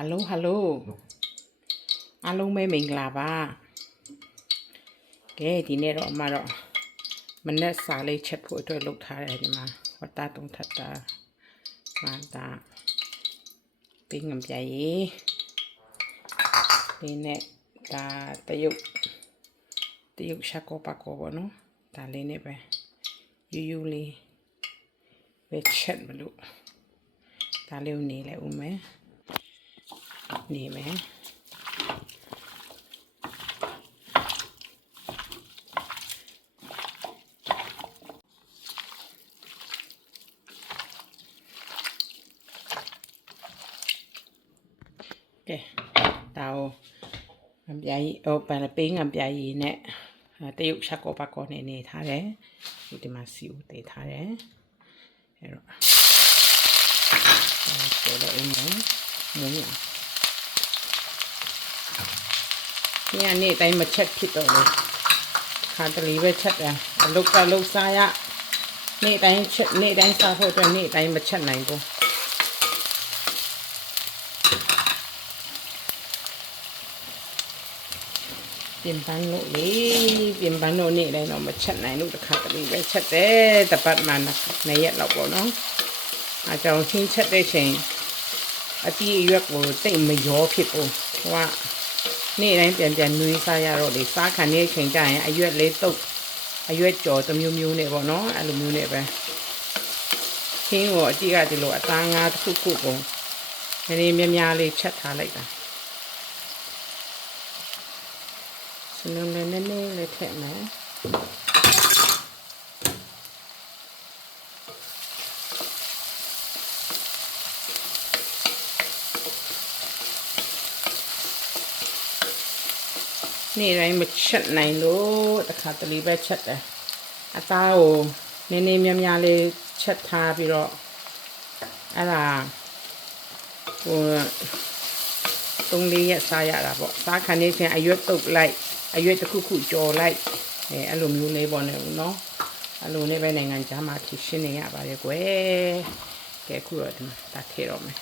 Hello hello အားလုံးပဲမင်္ဂလာပါကဲဒီနေ့တော့အမတော့မနက်စာလေးချက်ဖို့အတွက်လုပ်ထားတယ်ဒီမှာဝတ်တာတုံးထပ်တာမာတာပင်းငပြာရီဒီနေ့ဒါတရုတ်ရှာကောပါကောဘောနော်ဒါလေးနဲ့ပဲယူလေးပဲချက်မလို့ဒါလေးကိုနေလဲဦးမယ်နေမယ်ကဲဒါကိုငပြာကြီးပန်ပေးငပြာကြီးနဲ့တရုတ်ရှာကောပါကောနဲ့နေထားတယ်ဒီမှာစီဦးတည်ထားတယ်အဲ့တော့ဆိုတော့အင်းမုံရနေ့တိုင်းမချက်ဖြစ်တော့လေခါတလီပဲချက်တယ်အလုတ်ကလုတ်စားရနေ့တိုင်းချက်နေ့တိုင်းစားဖို့အတွက်နေ့တိုင်းမချက်နိုင်ဘူးပြင်ပန်းလို့လေပြင်ပန်းလို့နေ့တိုင်းတော့မချက်နိုင်လို့တစ်ခါတလီပဲချက်တယ်တပတ်မှနှစ်ရက်လောက်ပေါ့နော်အကြောင်းချင်းချက်တဲ့ချိန်အတီးအရွက်ကိုတိတ်မရောဖြစ်ဘူးဟိုကနေ့တိုင်းပြန်နွေးစားရတော့လေစားခံနေချိန်ကျရင်အရွက်လေးတုတ်အရွက်ကြော်တစ်မျိုးနဲ့ပေါ့နော်အဲ့လိုမျိုးနဲ့ပဲခင်းကိုအတီးကဒီလိုအသားငါးတစ်ခုကိုနည်းနည်းများလေးချက်ထားလိုက်တာစနုံနဲ့နည်းနည်းလေးထည့်မယ်နေ့တိုင်းမချက်နိုင်လို့တစ်ခါတလေပဲချက်တယ်အသားကိုနည်းနည်းများလေးချက်ထားပြီးတော့အဲ့ဒါဟို3-4 ရက်စားရတာပေါ့စားခံနေချင်းအရွက်တုပ်လိုက်အရွက်တစ်ခုကြော်လိုက်အဲ့လိုမျိုးလေးပေါ့နော်အဲ့လိုနဲ့ပဲနိုင်ငံခြားမှာထရှင်းနေရပါတယ်ကွယ်ကဲခုတော့ဒီမှာတတ်ထဲတော့မယ်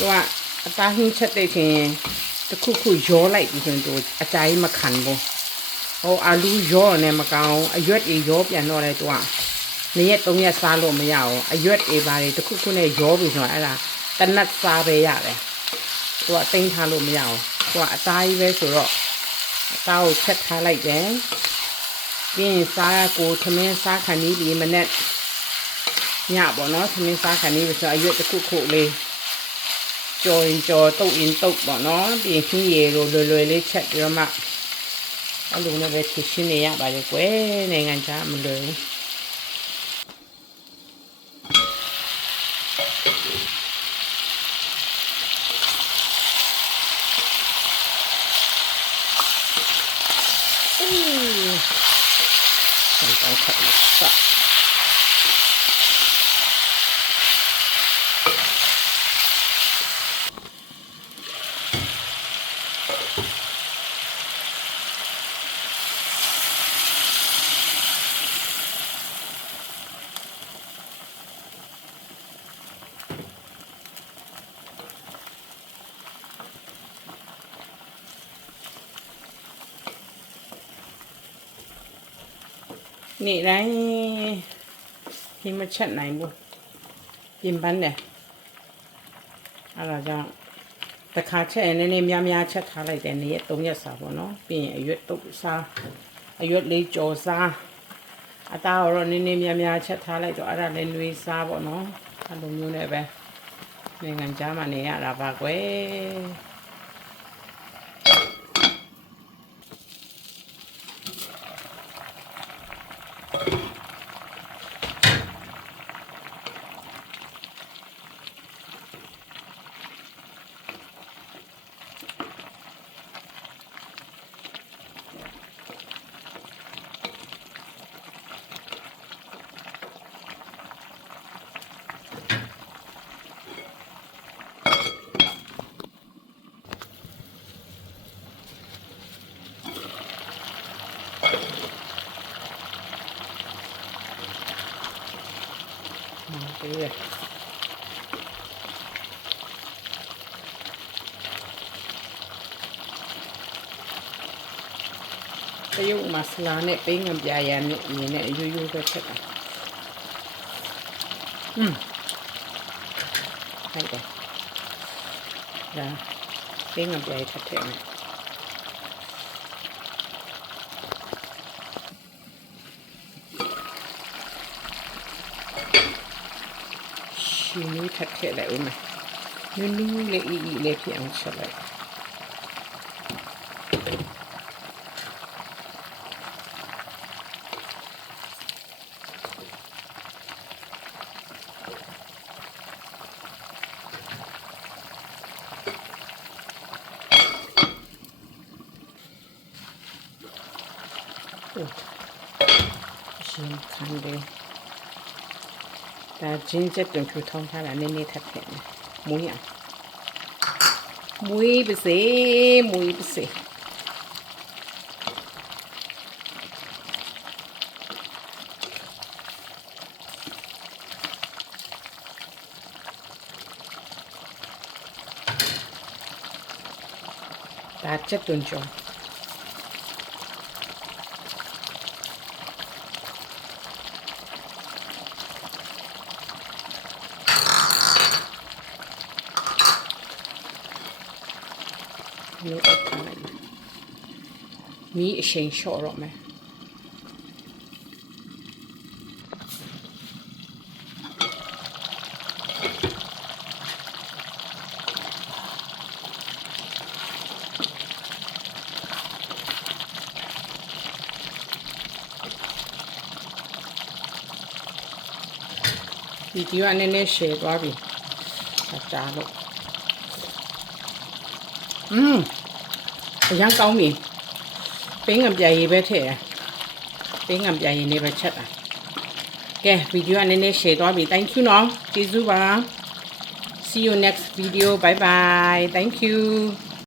တော့အသားဟင်းချက်တဲ့ချင်းတစ်ခုရောလိုက်ပြီးဆိုရင်အကြိုင်မခံဘူးဟိုအာလူရောနဲ့မကောင်းအရွက်တွေရောပြန်တော့လဲတော့2 ရက် 3 ရက်စားလို့မရအောင်အရွက်တွေပါတွေတစ်ခုနဲ့ရောပြီးဆိုတော့အဲ့ဒါတနတ်စားပဲရတယ်သူကတိမ့်ထားလို့မရအောင်သူကအသားကြီးပဲဆိုတော့အသားကိုချက်ထားလိုက်တယ်ပြီးရင်စားကိုသမင်းစားခံပြီးဒီမနေ့ညပေါ့နော်သမင်းစားခံပြီးဆိုတော့အရွက်တစ်ခုလေးကြော်ရင်ကြော်တုတ်ရင်တုတ်ပေါ့နော်ပြီးရင်ခင်းရည်လိုလွယ်လေးချက်ပြီးတော့မှအဲ့လိုနဲ့ပဲထရှင်းနေရပါလေကွယ်နိုင်ငံခြားမလွယ်ဘူးတော့ခက်လို့စနေ့တိုင်းဒီမချက်နိုင်ဘူးပြင်ပန်းတယ်အဲ့ဒါကြောင့်တစ်ခါချက်ရင်နည်းနည်းများချက်ထားလိုက်တယ်နေ့ရက် 3 ရက်စားပေါ့နော်ပြီးရင်အရွက်တုတ်စားအရွက်လေးကြော်စားအသားတော့နည်းနည်းများချက်ထားလိုက်တော့အဲ့ဒါလည်းနှွေးစားပေါ့နော်အဲ့လိုမျိုးနဲ့ပဲနိုင်ငံခြားမှာနေရတာပါကွယ် ပေးရတရုတ်မဆလာနဲ့ပေးငံပြရနဲ့အင်းနဲ့ရိုးရိုးပဲချက်တာဟုတ်တယ်ဒါပေးငံပြရထက်တယ်ရှင်လေးထက်ထည့်လိုက်ဦးမယ်နူးနူးလေးအီအီလေးဖြစ်အောင်ချက်လိုက်ရှင်ခံတယ်ဒါဂျင်းချက်တွင်ဖြူထောင်းထားတာနည်းနည်းထပ်ထည့်မယ်မွေးအောင်မွေးပါစေမွေးပါစေဒါချက်တွင်ကြောမီးအရှိန်လျှော့တော့မယ်ဗီဒီယိုအနေနဲ့ share သွားပြီကြာလို့အရင်ကောင်းပြီပေးငံပြရေးပဲထည့်ရပေးငံပြရေးနေပဲချက်တာကဲဗီဒီယိုအနေနဲ့ share သွားပြီ thank you နော်ကျေးဇူးပါ see you next video bye bye thank you